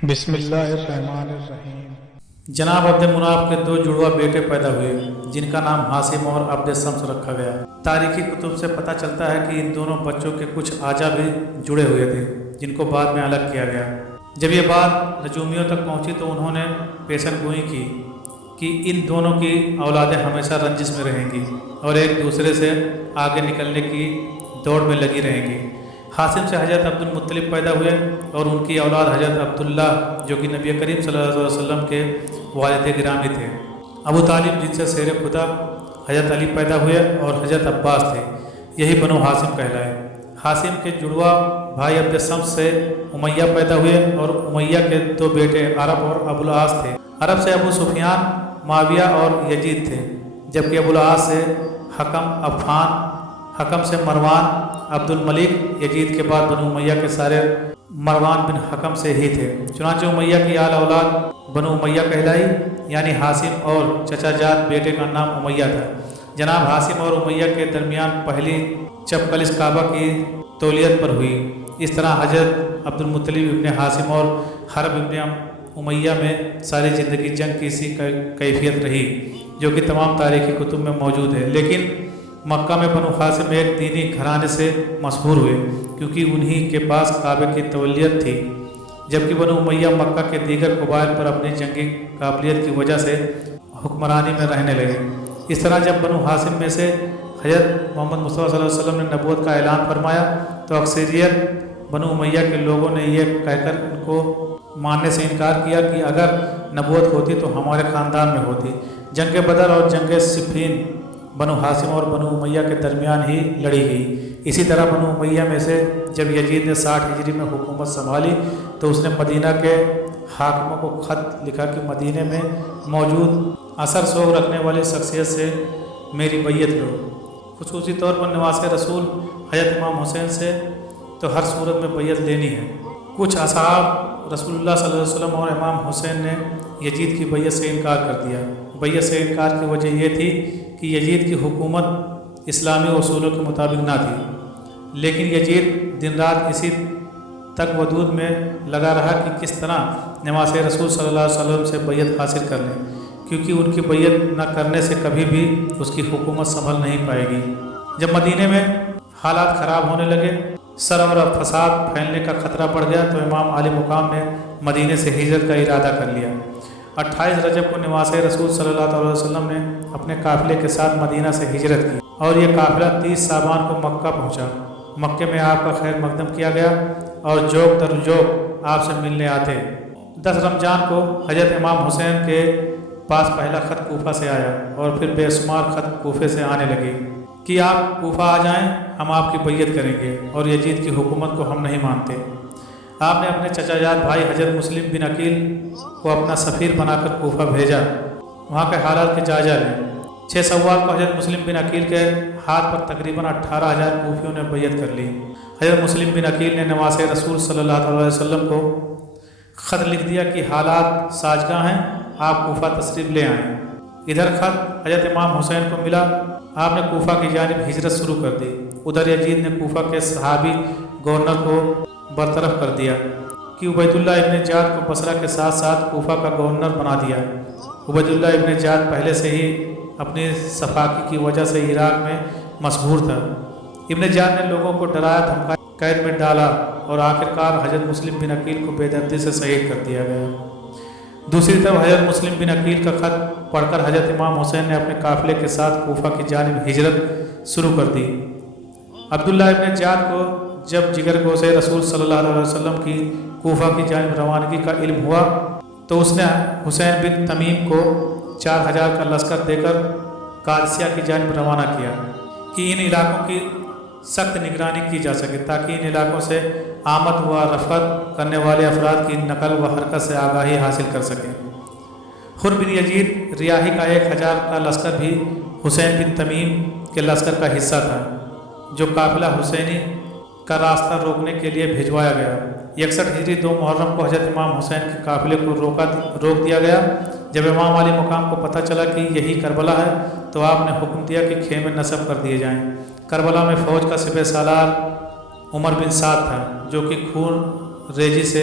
بسم اللہ الرحمن الرحیم۔ جناب عبد مناف کے دو جڑواں بیٹے پیدا ہوئے جن کا نام حاسم اور عبد شمس رکھا گیا۔ تاریخی کتب سے پتہ چلتا ہے کہ ان دونوں بچوں کے کچھ اعضاء بھی جڑے ہوئے تھے جن کو بعد میں الگ کیا گیا۔ جب یہ بات نجومیوں تک پہنچی تو انہوں نے پیشن گوئی کی کہ ان دونوں کی اولادیں ہمیشہ رنجش میں رہیں گی اور ایک دوسرے سے آگے نکلنے کی دوڑ میں لگی رہیں گی۔ حاسم سے حضرت عبد المطلب پیدا ہوئے اور ان کی اولاد حضرت عبداللہ جو کہ نبی کریم صلی اللہ علیہ وسلم کے والد گرامی تھے۔ ابو طالب جن سے شیر خدا حضرت علی پیدا ہوئے اور حضرت عباس تھے، یہی بنو حاسم کہلائے۔ حاسم کے جڑواں بھائی عبد شمس سے امیہ پیدا ہوئے اور امیہ کے دو بیٹے عرب اور ابو العاص تھے۔ عرب سے ابو سفیان، معاویہ اور یزید تھے، جبکہ ابو العاص سے حکم عفان، حکم سے مروان، عبد الملک۔ یزید کے بعد بنو امیہ کے سارے مروان بن حکم سے ہی تھے۔ چنانچہ امیہ کی آل اولاد بنو امیہ کہلائی، یعنی حاسم اور چچا جات بیٹے کا نام امیہ تھا۔ جناب حاسم اور امیہ کے درمیان پہلی چپکلش کعبہ کی تولیت پر ہوئی۔ اس طرح حضرت عبد المطلب ابن حاسم اور حرب ابن امیہ میں ساری زندگی جنگ کی سی کیفیت رہی جو کہ تمام تاریخی کتب میں موجود ہے۔ لیکن مکہ میں بنو حاسم ایک دینی گھرانے سے مشہور ہوئے کیونکہ انہی کے پاس کعبے کی تولیت تھی، جبکہ بنو امیہ مکہ کے دیگر قبائل پر اپنی جنگی قابلیت کی وجہ سے حکمرانی میں رہنے لگے۔ اس طرح جب بنو حاسم میں سے حضرت محمد مصطفیٰ صلی اللہ علیہ وسلم نے نبوت کا اعلان فرمایا تو اکثریت بنو امیہ کے لوگوں نے یہ کہہ کر ان کو ماننے سے انکار کیا کہ اگر نبوت ہوتی تو ہمارے خاندان میں ہوتی۔ جنگ بدر اور جنگ صفین بنو حاسم اور بنو امیہ کے درمیان ہی لڑی گئی۔ اسی طرح بنو امیہ میں سے جب یزید نے 60 ہجری میں حکومت سنبھالی تو اس نے مدینہ کے حاکموں کو خط لکھا کہ مدینہ میں موجود اثر سوگ رکھنے والی شخصیت سے میری بیعت لو، خصوصی طور پر نواسے رسول حضرت امام حسین سے تو ہر صورت میں بیعت لینی ہے۔ کچھ اصحاب رسول اللہ صلی اللہ علیہ وسلم اور امام حسین نے یزید کی بیعت سے انکار کر دیا۔ بیعت سے انکار کی وجہ یہ تھی کہ یزید کی حکومت اسلامی اصولوں کے مطابق نہ تھی، لیکن یزید دن رات اسی تک ودود میں لگا رہا کہ کس طرح نواز رسول صلی اللہ علیہ وسلم سے بیعت حاصل کر لیں، کیونکہ ان کی بیعت نہ کرنے سے کبھی بھی اس کی حکومت سنبھل نہیں پائے گی۔ جب مدینے میں حالات خراب ہونے لگے، شر اور فساد پھیلنے کا خطرہ بڑھ گیا تو امام عالی مقام نے مدینے سے ہجرت کا ارادہ کر لیا۔ 28 رجب کو نواز رسول صلی اللہ علیہ وسلم نے اپنے قافلے کے ساتھ مدینہ سے ہجرت کی اور یہ قافلہ 30 شعبان کو مکہ پہنچا۔ مکے میں آپ کا خیر مقدم کیا گیا اور جوگ در جوگ آپ سے ملنے آتے۔ 10 رمضان کو حضرت امام حسین کے پاس پہلا خط کوفہ سے آیا اور پھر بے شمار خط کوفے سے آنے لگے کہ آپ کوفہ آ جائیں، ہم آپ کی بیعت کریں گے اور یزید کی حکومت کو ہم نہیں مانتے۔ آپ نے اپنے چچا جات بھائی حضرت مسلم بن عقیل کو اپنا سفیر بنا کر کوفہ بھیجا، وہاں کے حالات کے جائزہ لیں۔ 6 شوال کو حضرت مسلم بن عقیل کے ہاتھ پر تقریباً 18,000 کوفیوں نے بیعت کر لی۔ حضرت مسلم بن عقیل نے نواز رسول صلی اللہ علیہ وسلم کو خط لکھ دیا کہ حالات سازگاں ہیں، آپ کوفہ تشریف لے آئیں۔ ادھر خط حضرت امام حسین کو ملا، آپ نے کوفہ کی جانب ہجرت شروع کر دی۔ ادھر یزید نے کوفہ کے صحابی گورنر کو برطرف کر دیا کہ عبید اللہ ابن جعد کو بصرہ کے ساتھ ساتھ کوفہ کا گورنر بنا دیا۔ عبید اللہ ابن جعد پہلے سے ہی اپنی صفاقی کی وجہ سے عراق میں مشہور تھا۔ ابن جعد نے لوگوں کو ڈرایا دھمکایا، قید میں ڈالا اور آخرکار حضرت مسلم بن عقیل کو بے دردی سے شہید کر دیا گیا۔ دوسری طرف حضرت مسلم بن عقیل کا خط پڑھ کر حضرت امام حسین نے اپنے قافلے کے ساتھ کوفہ کی جانب ہجرت شروع کر دی۔ عبداللہ ابن جعد کو جب جگر گوشے رسول صلی اللہ علیہ وسلم کی کوفہ کی جانب روانگی کا علم ہوا تو اس نے حسین بن تمیم کو 4,000 کا لشکر دے کر قادسیہ کی جانب روانہ کیا کہ ان علاقوں کی سخت نگرانی کی جا سکے تاکہ ان علاقوں سے آمد و رفت کرنے والے افراد کی نقل و حرکت سے آگاہی حاصل کر سکیں۔ حر بن یزید ریاحی کا 1,000 کا لشکر بھی حسین بن تمیم کے لشکر کا حصہ تھا جو قافلہ حسینی کا راستہ روکنے کے لیے بھیجوایا گیا۔ 61 ہجری 2 محرم کو حضرت امام حسین کے قافلے کو روک دیا گیا۔ جب امام علی مقام کو پتہ چلا کہ یہی کربلا ہے تو آپ نے حکم دیا کہ خیمے نصب کر دیے جائیں۔ کربلا میں فوج کا سپہ سالار عمر بن سعد تھا جو کہ خون ریزی سے